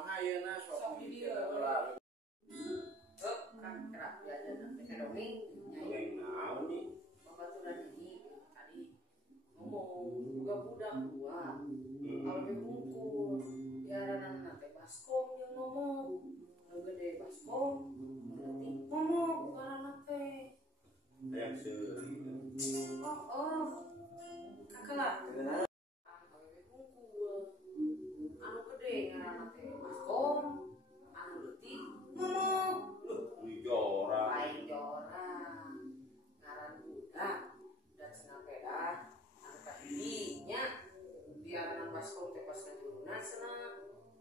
mah ayeuna sok di dieu heula. Kan kerak jajan teh dongeng. Dongeng naon nih? Babaturan ini tadi ngomong boga budak dua. Awewe bungkul. Diaranan teh baskom yang ngomong. Nu gede baskom, berarti ngomong bukan teh. Yang seuri. Oh. Kakak. Awewe bungkul. Anu gede ngaranna teh baskom. Anu leutik ngomong. Lain jorang ngaran budak dan senapeda anu kadinya diaranan baskom teh pas kajuruna cenah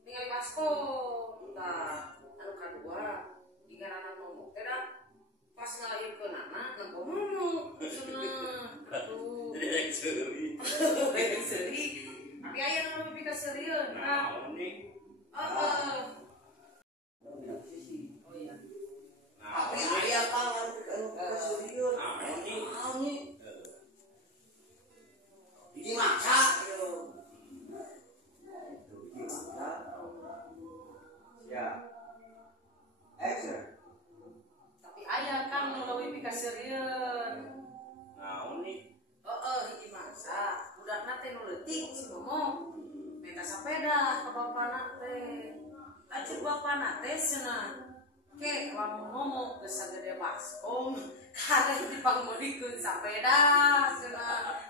ningali baskom tah anu kadua di ngaranan momok teh dah pas ngalairkeunana ngomong cenah atuh Jadi yang seuri. yang seuri tapi aya nu lebih ka seurieun Naon nih? oh iya Tapi aya Kang anu keserius. Naon nih? Iki maksa yo. Iki maksa. Ya. Action. tapi aya kan nu leuwih pikasirieun Naon nih? hiji mangsa budakna teh nu leutik si ngomong meta sapeda ka bapana teh ajeng bapana teh cenah ke lamun ngomong geus sagede baskom karek dipanggulikeun sapeda cenah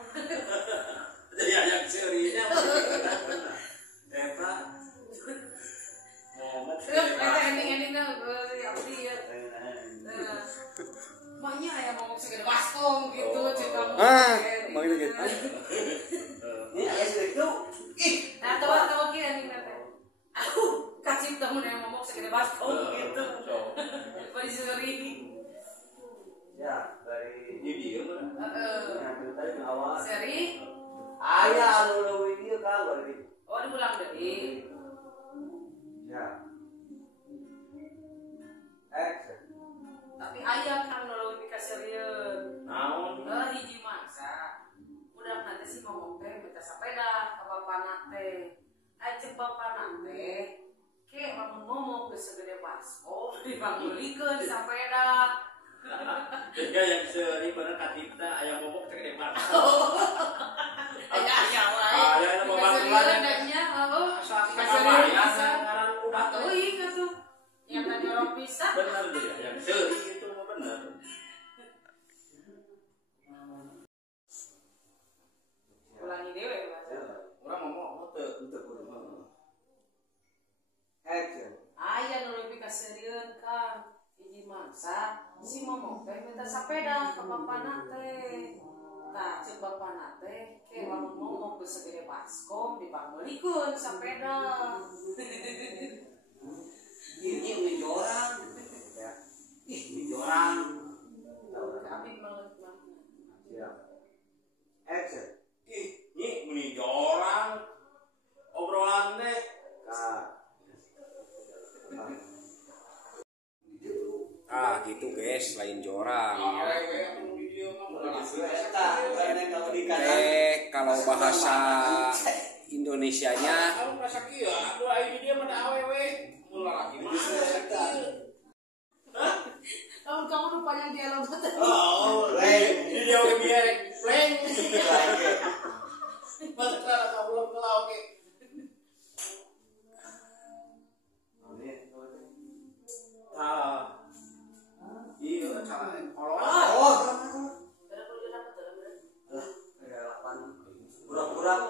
Jadi yang seurinya bener. Eta momok. eta ending-endingna abdi ya banyak ya ngomong segede baskom gitu cekam Begitu gitu. Ini aya itu. Ih, nah tawa ki ending teh aku kacipta mun yang ngomong segede baskom gitu bari seuri ya dari Ini dia mana? yang tadi ke awal. seri Aya anu leuwih ieu Kang bari. oh diulang deui Ya. Action. tapi aya kan nu leuwih pikasirieun Naon? hiji mangsa budak nanti si ngomong teh minta sapeda ka bapana teh ajeng bapana teh ke lamun ngomong geus segede baskom dipanggulikeun sapeda Jadi yang seuri bener katita aya momok teh gede banget. aya wae Aya nu babaturan. dan nya Asal pikasirieun ya bisa ngaran budak teh. atuh atuh yang tadi orang pisah Bener dia yang seuri itu mah bener. ulangi dewe Mas. Urang ngomong teu kudu mah. Action. Aya nu leuwih kasirieun Kang hiji mangsa si momok teh minta sapeda ka bapana teh tah ceuk bapana teh ke lamun ngomong geus segede baskom dipanggulikeun sapeda Ini menjorang. Ya. Ih, menjorang. kami banget mah Ya. Action. Ih, nyi meni jorang. Obrolan teh Kak. Gitu guys, lain jorang ya. Kalau bahasa Indonesianya Kamu merasa kieu, aku ini dia mana awewe. Mulai lagi tahun kamu lupa yang dialog tadi Oh, ini dia udah biar pleng. Masa cara kamu belum kelau oke. Iya, cara kolot. Kurang-kurang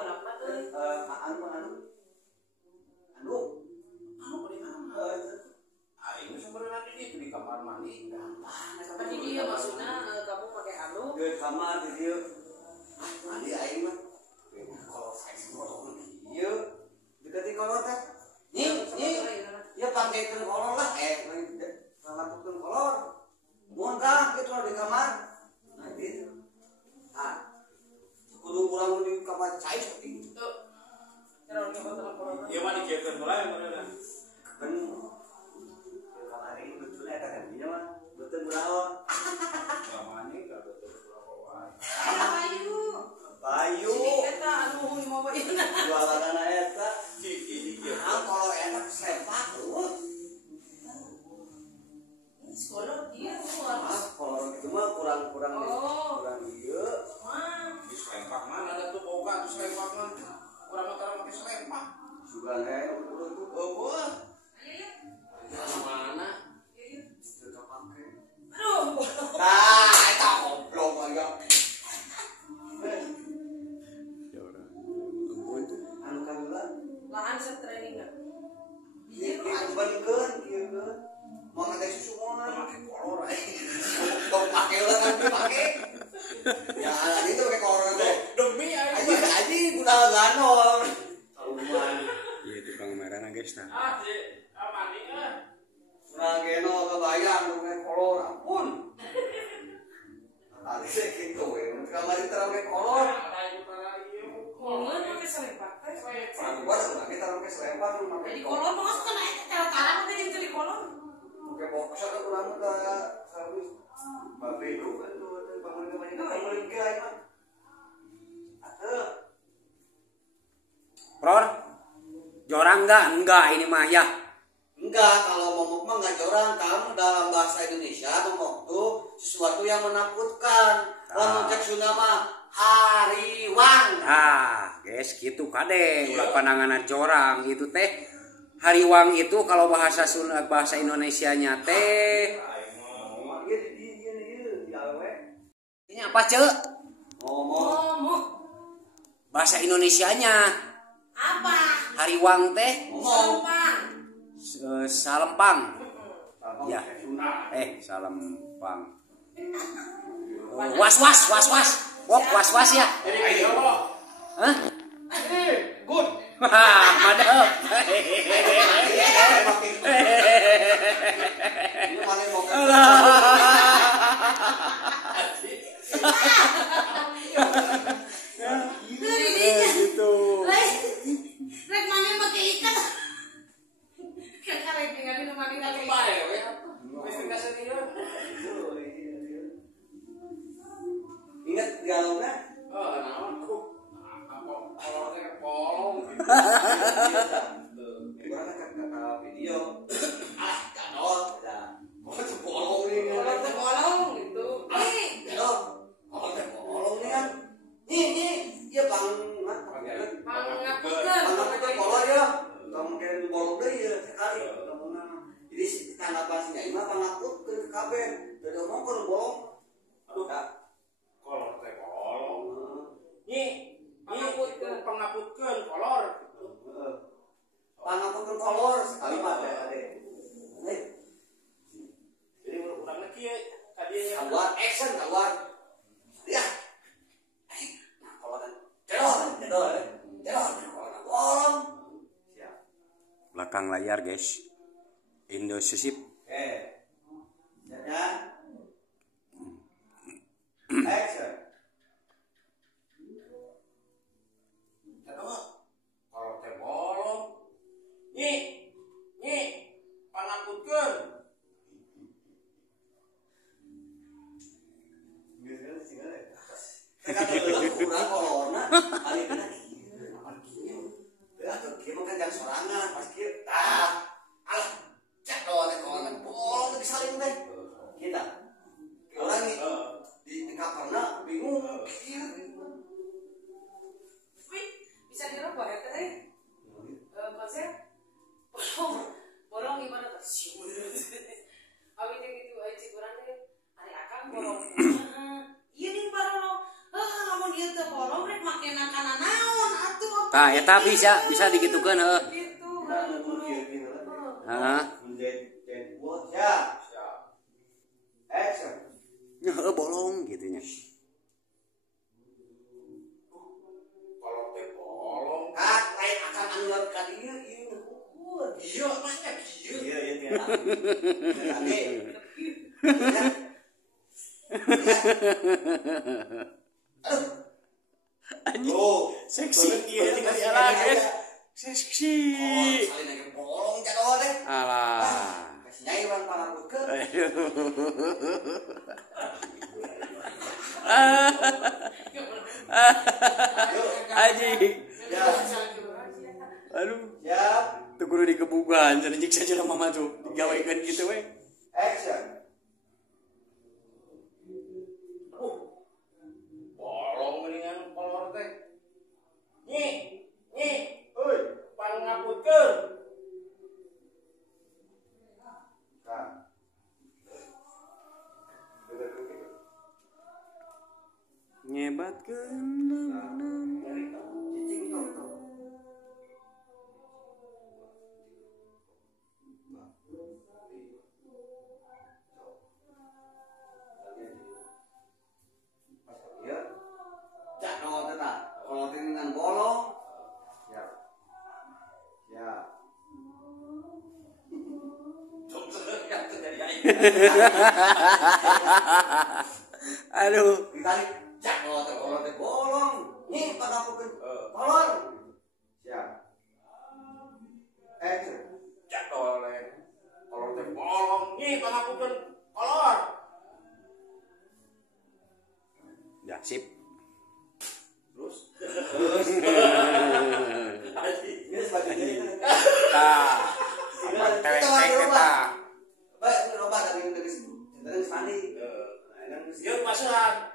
anu Aing sebenarnya di kamar mandi. tadi dia maksudnya kamu pakai anu ke kamar di dieu mandi aing mah kalau saya ngomong ieu dekati kolot teh ya pangkeun kolor lah ngalakukeun kolor mun kah kitu di kamar nah gitu kudu urang di kamar cai seperti itu Iya mah dikeun mulai beneran. kan kamar ini betul eta kan dia mah betul berawan Kamane enggak betul berapa wae. Bayu eta anu mau bae jualan eta Ini kalau enak sepa Juga urut eueuh. Mana? Teu kapake. Aduh. Tah, eta goblok aya. Jorang. Ampun tuh. Anu kageula. Lahan training enggak? Ieu kieu bandikeun kieu keun. Mau ngate susu moal. Pakai kolor aja. Tong pake lah kan dipake. Ya itu pakai kolor teh. Demi aja. Aji kuda ganol. Taruman. Iya tukang merah guys nah. Si amani Urang geno kebayang pakai kolor ampun. Tadi saya gitu we. Kamari terang pakai kolor. Ada ibu para ieu. Kolor pakai selepak teh. Gua lagi taruh pakai selempang pakai Di kolor mah kan cara pakai gitu di kolor. Pakai box ada kurang da servis. Babe lu kan tuh bangun bangun ke aja. Atuh. Pror. Jorang enggak ini mah ya. Enggak, kalau momok mah enggak jorang. Kamu dalam bahasa Indonesia momok tuh sesuatu yang menakutkan. Lamun cek Sunda mah hariwang. Guys, gitu kade ulah pananganan jorang itu teh. Hariwang itu kalau bahasa Sunda bahasa Indonesianya teh ini apa, Cek? Ngomong. Bahasa Indonesianya Apa? hariwang teh Selempang. salempang. Ya. Salempang. Was. Wok was ya. Jadi apa? Hah? Good. Madep. Ini mana mau Gitu. Rek mana pakai ikan? Kakak tinggal di rumah tinggal di Bae we. Wis enggak serius. Ingat dialognya? Oh, naon aku. Apa kolor teh kolong. Kurang kata video. Gadot. Kok cebolong nih? kolor teh bolong gitu. Gadot. Kalau teh bolong nih kan. Nih, dia Pangapukeun. Pangapukeun kolor ya. Kamu kayak bolong deh ya sekali. Kamu jadi tanggapannya ini mah pangapukeun ke kabeh. Jadi ngomong kalau bolong. Aduh, Kolor teh kolong. Pangaputkeun kolor. pangapukeun kolor sekali mah teh ade. Jadi urang kieu ka dieu. Keluar action keluar. Ya. Kolor. Cedol. Bolong. Siap. Belakang layar, guys. Indosisip. Oke. Ya. Action. Kolor teh bolong. Pangaputkeun. Kurang kolorna, hari kena kieu, apa kieu? Atuh kieu mah kan jangan sorangan, pas kieu. Alah, cek doang teh kolorna bolong teh disalin teh. Kita. Orang nih di kamarna bingung. Kieu. Wih, bisa dirubah ya teh? Konsep bolong gimana tuh? Abi teh gitu aja kurang deh. Hari akang bolong. Iya nih baru lamun ieu teu bolong rek make nakana naon atuh. Tah eta bisa digitukeun heuh. Gitu. Heeh. Ya. Action. Heuh bolong gitu nya. Kolor teh bolong. Kak, lain akan anu ka dieu ieu ngukur. Iya, masnya kieu. Iya, tiara. Tadi. Anjing. Oh, Seksi kieu tinggal dialah, guys. Seksi. salin lagi bolong jadol teh. Alah. Kasih nyai urang pangapukeun. Anjing. Ya. Aduh. Siap. Tuh kudu dikebukan, jadi jik saja mama tuh digawekeun gitu we. Action. Bolong mendingan kolor teh. Euy, pangaput pangapupkeun. Nah. Nyebatkeun Cicing tuh. Ya. Cak kalau teta, kalau dengan bolong. Ya. Ya. Ya terjadi aing. Aduh. Ditarik. Cak kalau teh bolong. Nih pada aku kolor. Ya. Jak doleng. Kolor teh bolong. Nih pangapupkeun kolor. Ya, sip. Terus. Ini sebagainya itu. Tah. Abang tewek-tewek eta. Baik, ini obat tapi udah dari mandi. Yuk masukan.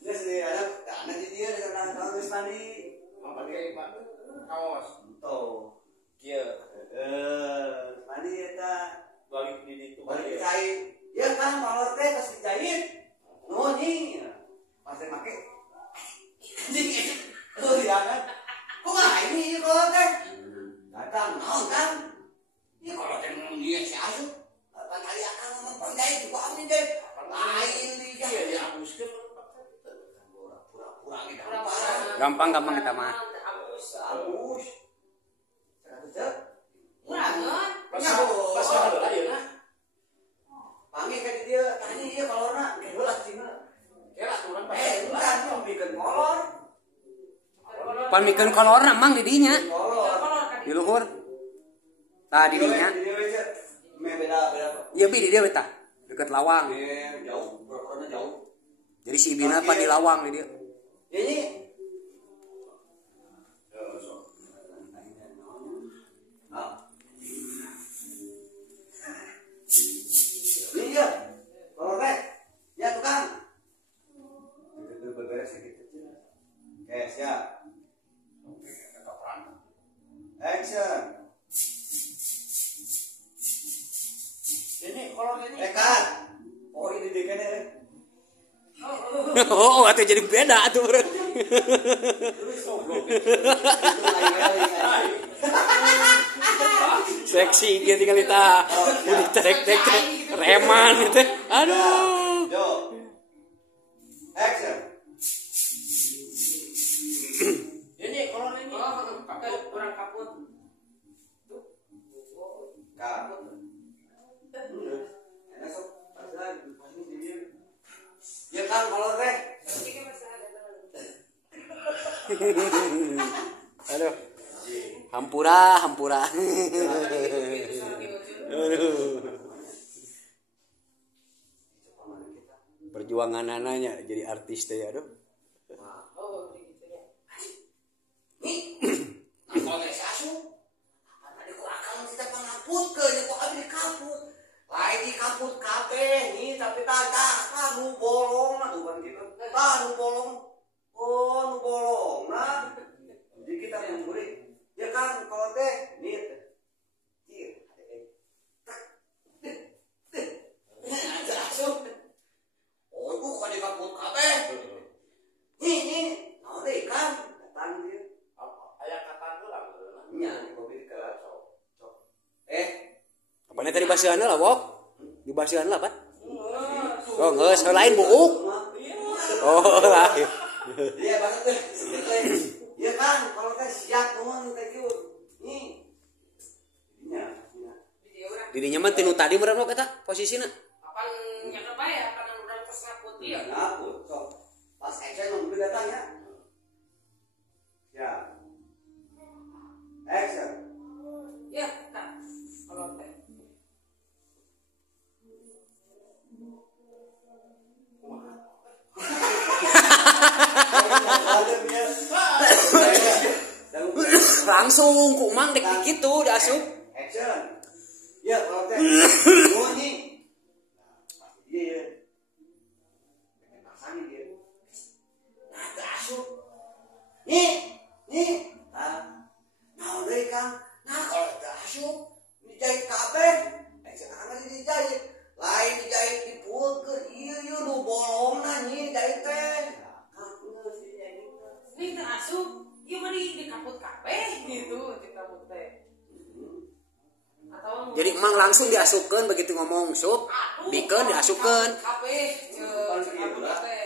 Ya sih, anak di dia dengan anak mandi. Apa pakai kaos? Tuh. Kieu. Mandi eta Balik di ditu. balik jahit. Ya kan kalau teh pasti jahit. Oh nih. Pasti make. Oh iya kan. Kok ini kalau teh? Datang naon kan? Ini kalau teh dia si asuh. Apa kali akan ngomong penjahit juga amin deh. Lain dia. Iya dihapuskeun. Pura-pura kita parah. Gampang eta mah. Abus. Cek. Kurangan. Pas heula ayeuna. Panggil ke dia, tanya dia kalau nak, kedua lah sih nak. Kira aturan Bukan, mau bikin kolor. Pan mikeun kolor mang di dinya. Kolor. Di luhur. Tah di dinya. Beda. Iya bi di dia eta. Deket lawang. Jauh, berapa jauh. Jadi si ibina pan di lawang di dia. Ini. Ini dia. Kolor teh. Ya tukang. Itu beberes gitu. Oke, siap. Action. Ini kolor ini. Rekan. Oh ini dekene. Oh, atuh jadi beda atuh beureut. Seksi gitu tinggal kita. Udah tek reman gitu. Aduh. Yo. Action. Ini kolor ini. Kurang kaput. Kak. Enak sok. Pasang di dia. Ya kan kolor teh. Aduh. Hampura. Perjuangan anaknya jadi artis teh aduh. Kalau teh sasu. Tadi ku akal kita pangaput ke nya kok abi dikaput. Lain dikaput kabeh nih tapi tah nu bolong mah tuh kan gitu. Tah nu bolong. Oh, nu bolong. Nah. Jadi kita memberi. Ya kan kalau teh nih. Aja asup. Oh, ibu kok dikaput kabeh. Nih. Naon deh kan? Datang dia. Aya katan heula. Nya di kopi kelas. Apa tadi basihan lah wok? Di basihan lah Pak. Oh, geus lain buuk. Oh, lain. Iya banget tuh. Iya kan, kalau teh siap nuhun teh kieu. Nih. Nya. Di dinya mah tinu tadi meureun wok eta posisina. Apan nyaker bae apan urang tos ngaput ieu. Ngaput. Sok. Pas action nunggu datang ya. Ya. Action. Ya, tak. Kalau teh. Langsung ku mang dek kitu diasup. Action. Ya, kalau teh. Oh nih. Iya. Pasangin dia. Nah, asup. Nih. Nyi. Mau deui Kang. Nah kalau teu asup dijahit kabeh. Cenah dijahit. Lain dijahit dipulkeun. Ieu nu bolongna Nyi jahit teh. Ini teu asup, ieu mah dikaput kabeh gitu di kabut teh. Atau Jadi emang langsung diasupkeun begitu ngomong sup, bikeun diasupkeun. kabeh kabut teh.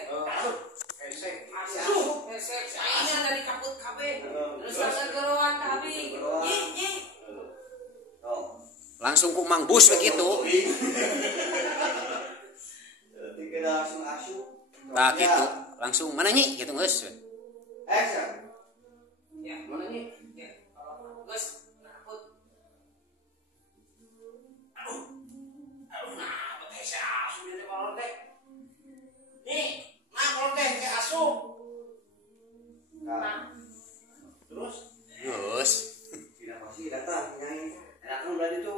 Asup, hesek, saingan dari kabut kabeh. Terus ngagoroan ka abi. Nyi. Langsung ku Mang Bus begitu. Tiga langsung asup. Nah gitu, langsung mana Nyi gitu geus. Action. Ya, mana Nyi? Ya, kalau geus ngaput. Nah, teh si asup dia kolot teh. Nih, nah kolot teh si asup. Nah, Terus Geus. tidak pasti datang Nyai. Enak udah itu.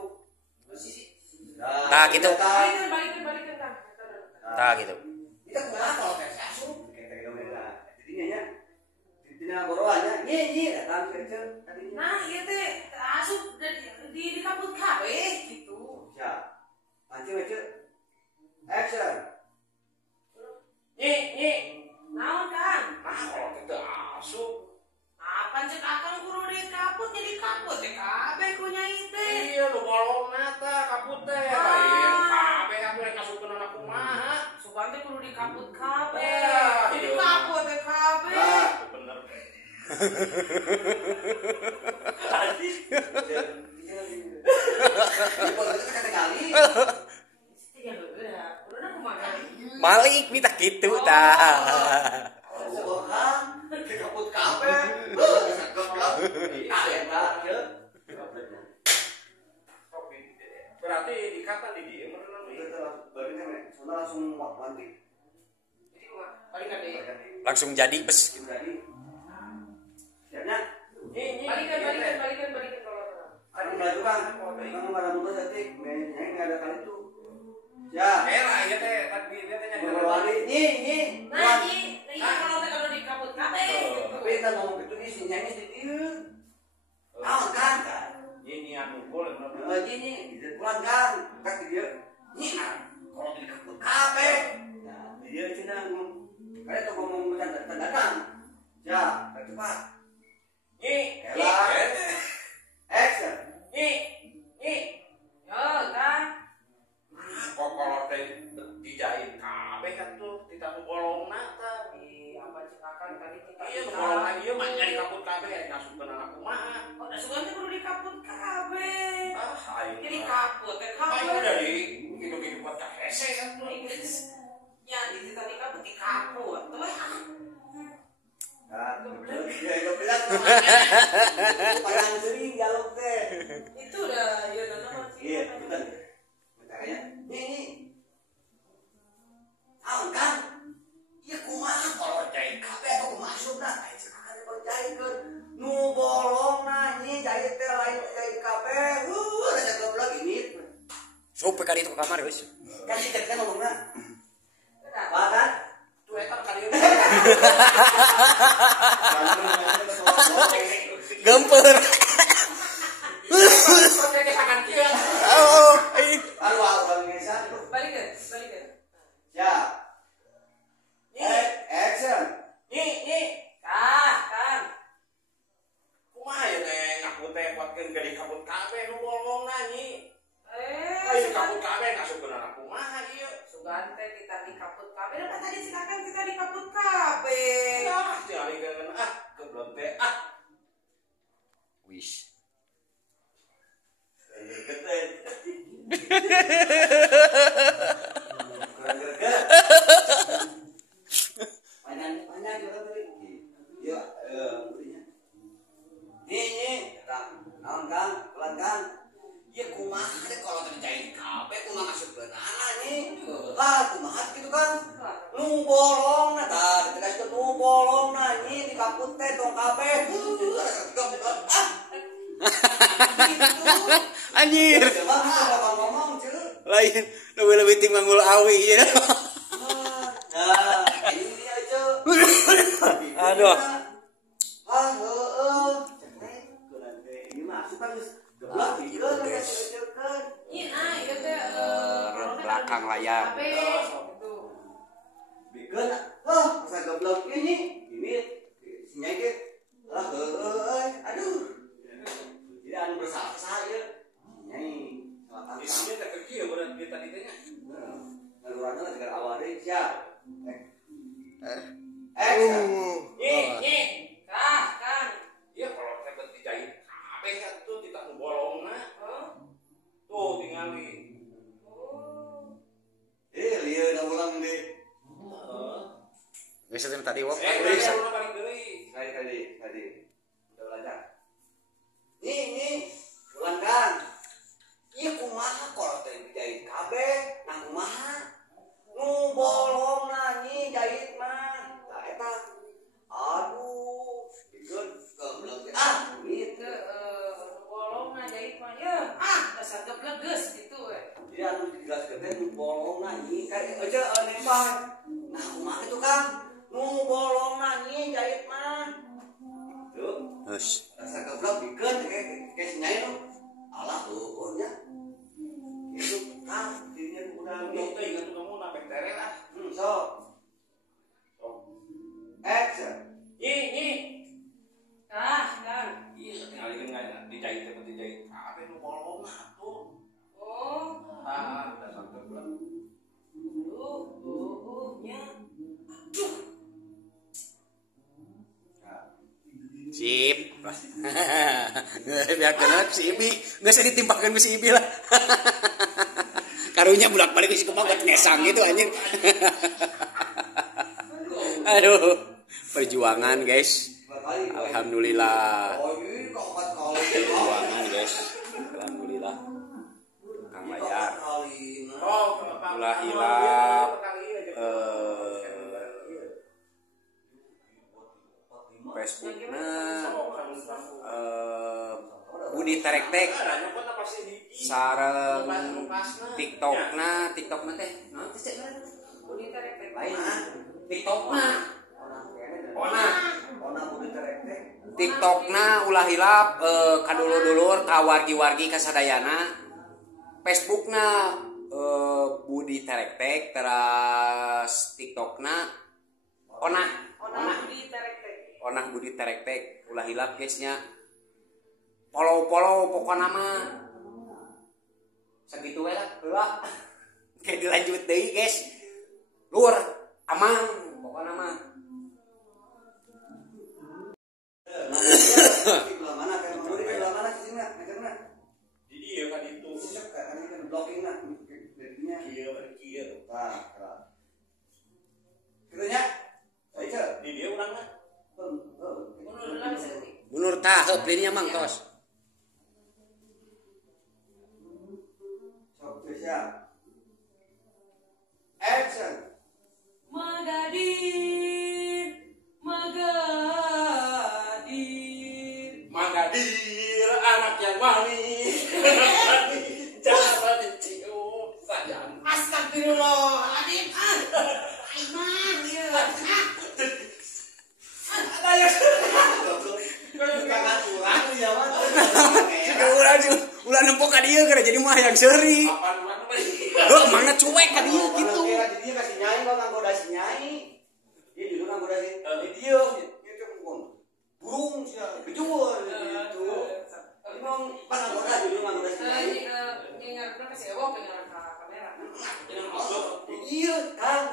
sih. Tah gitu. Balikin Kang. Tah gitu. Kita kumaha kalau teh si asup? Kayak teh domena. Jadinya nya tina goroannya nyi datang kecil tadinya. Nah, ieu teh asup di kabut kabeh gitu. Ya. Pancing kecil. Action. Nyi. Naon Kang? Nah kolot teh teu asup. Apa cek akang kudu di kabut jadi kabut teh kabeh ku nyai teh. Iya, nu bolongna teh kaput teh. Lain kabeh atuh rek ngasupkeun anak kumaha. Sugan teh kudu di kabut kabeh. Ah, Jadi iya. kabut teh kabeh. Nah, bener. Tiga udah kumaha. Malik minta gitu tah. Kaput kabeh. Berarti dikata di dia Langsung mandi. Jadi kumaha? Balikan deh. Langsung jadi bes. Jadi siapnya Balikan kalau kan baju kan kamu pada muda detik nggak ada kali itu ya merah ya teh tapi dia teh nyari wali nyi Nah, kalau teh kalau di kabut kabeh gitu. tapi kita ngomong gitu nih si nyanyi di dia tahu kan ini anu boleh nyi di pulang kan kan dia nyi kalau di kabut kafe dia cina kayak tuh ngomong tanda ya cepat nyi action nyi Yo, Kang. kok kalau teh dijahit kabeh kan tuh tidak bolongna teh Di apa cek akang tadi kita. iya nu bolongna ieu mah nyari kaput kabeh rek ngasupkeun anak kumaha Oh, da sugan teh kudu di kabut kabeh. aing Jadi kabut teh aing udah kabeh. di gitu-gitu buat hese kan tuh Ya, di tadi kabut di kabut. Tuh. ya bilang panjang sering dialog teh Itu udah ya udah nama sih. iya betul caranya ini tahu kan iya kumaha kalau jahit kabeh atau kumaha sudah kayak sekarang kalau jahit kan nu bolong nanya jahit teh lain jahit kabeh ada goblok ini Sup ka ditu ka kamar geus. kan kita kan ngomongna apa kan tuh eta kali Gempeur. Oh, aduh orang Indonesia Balikan. ya action nyi Kang. kumaha ya teh ngaku teh buatkeun ke di kabut kabeh nu bolongna nyi Eh, kabut kabeh ngasupkeun anak kumaha ieu sugan teh kita di kabut kabeh. Da tadi si Kakang kita di kabut kabeh. ah jalikeun keblon teh Wish. Panjang juga tadi. Ya, belinya. Nih, naon Kang, pelan Kang. Ya kumaha teh kalau terjadi kabeh kumaha masuk ke anak nih. Lah, kumaha gitu kan. Nu bolong na tah, ditegas nu bolong na nih di kaput teh tong kabeh. Anjir. Coba kita ngomong cuy. Lain lebih tim manggul awi ya. Nah, ini dia cuy. Aduh. Ah, kan geblok dikeun ngecekeun. Iya, ieu teh belakang layar. HP gitu. Bikeun masa geblok ini sinyai ge aduh. Jadi anu bersalah ieu. Sinyai selatan. Isinya tak kerja berat kita ditanya. Ngalurana dengan awal deui sia. Kang. Iya kalau tebet dijahit kabeh atuh kita nu bolongna. Tuh tingali. Lieu da ulang deui. Geus tadi wok. Udah balik deui. Tadi. Udah belajar. Nih, ulang kan. Ieu kumaha kalau teh dijahit kabeh, nah kumaha? Nu bolongna nyi jahit mah. Tah eta. Aduh, dikeun geblek. Gitu. Bolong jahit mah ya. Dasar geblek geus gitu we. Jadi anu dijelaskeun teh nu bolongna nyi kan aja nembak. Nah kumaha itu Kang? Nu bolongna nyi jahit mah. Tuh. Geus. Rasa geblek dikeun ke sinyai nu. Alah nya. Itu Kang, dirinya udah Udah teh ingat kamu napek tere lah. so. Action. Nyi. Kang. Iya tinggal dijahit tebet dijahit kabeh nu bolongna atuh. Oh, Dasar geblek. nya. Sip. Biar kenal si Ibi. Geus ditimpakeun ku si Ibi lah. Karunya bolak-balik si kumaha buat ngesang gitu anjing. Aduh, perjuangan guys. Alhamdulillah. Perjuangan guys. Alhamdulillah. Kang layar. Ulah hilap. Facebooknya Budi Terektek sareng TikTokna teh naon teh cek Budi Terektek lain TikTokna TikTokna ulah hilap kadulur-dulur ka wargi-wargi kasadayana. Facebookna Budi Terektek terus TikTokna Onah Budi Terektek ulah hilap guysnya. Follow pokokna mah sakitu we lah heula. Kayak dilanjut deui guys. Lur amang pokokna mah. Di dia kan itu. Blocking nah. Kieu. Kiranya aja Di dia urang mah. Munur tah heuplin mang tos. Sok siap. Action. Magadir anak yang manis. Jangan dicium sayang. Astagfirullahaladzim. Aiman ya. Ulah nempok ka dieu gara jadi mah yang seuri. Heuh mangna cuek ka dieu gitu. Dia kasih nyai kok nganggo dasi nyai. Dia dulu nganggo dasi. Dia itu burung sia bejul gitu. Emang pananggoda dulu nganggo dasi nyai. Ngarepna kasih ewok dengan kamera. Iya, Kang.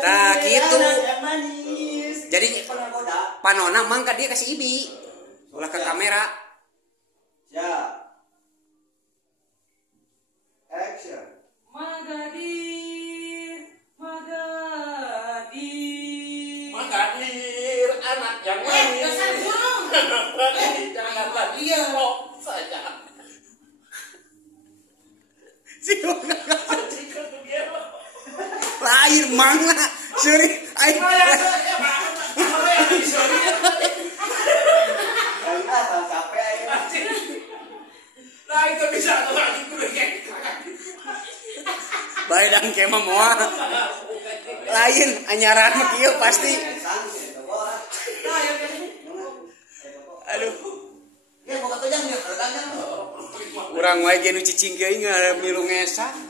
Nah, gitu. Yang manis. Jadi pananggoda. panona mang ka dia kasih Ibi. Ulah ke kamera. Ya. Action. Magadir anak yang manis. Dasar burung. Jangan dicium sayang. Lain mangna seuri ai. Nah itu bisa tuh lagi gue kayak Bae dang kemah moal. Lain anyaran mah kieu pasti. Sang sih, Aduh. Ya, atau jangan. Urang wae ge nu cicing ge milu ngesa.